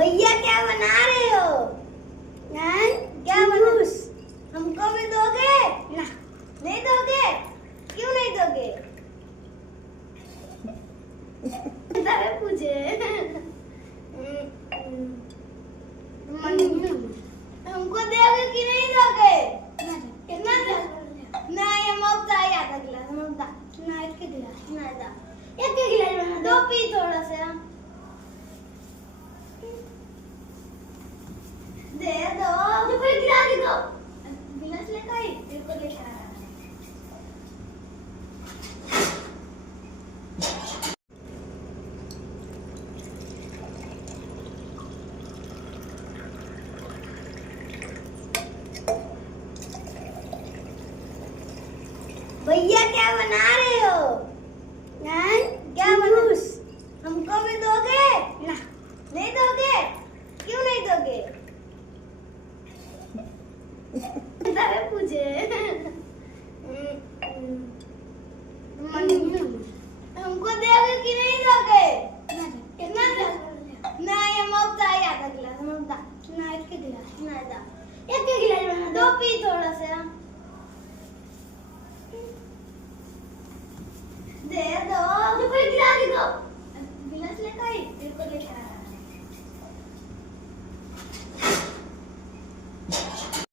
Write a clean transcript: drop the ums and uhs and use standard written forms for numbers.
भैया क्या बना रहे हो? क्या बना? हमको भी दोगे? ना, नहीं दोगे? क्यों नहीं दोगे? तभी पूछे। हमको दोगे कि नहीं दोगे? कितना ना ये मौका आया था गिलास मौका ना एक गिलास ना दा एक गिलास बना दो पी थोड़ा सा दे दो जो फिर गिलास दो गिलास लेकर आई तेरे को लेकर आया भैया क्या बना रहे हो? क्या बना? हमको भी दोगे? ना, नहीं दोगे? क्यों नहीं दोगे? तभी पूछे। हमको दोगे कि नहीं दोगे? कितना ना ये मौका आया था गिलास मौका ना एक गिलास ना दा एक गिलास बना दो पी थोड़ा सा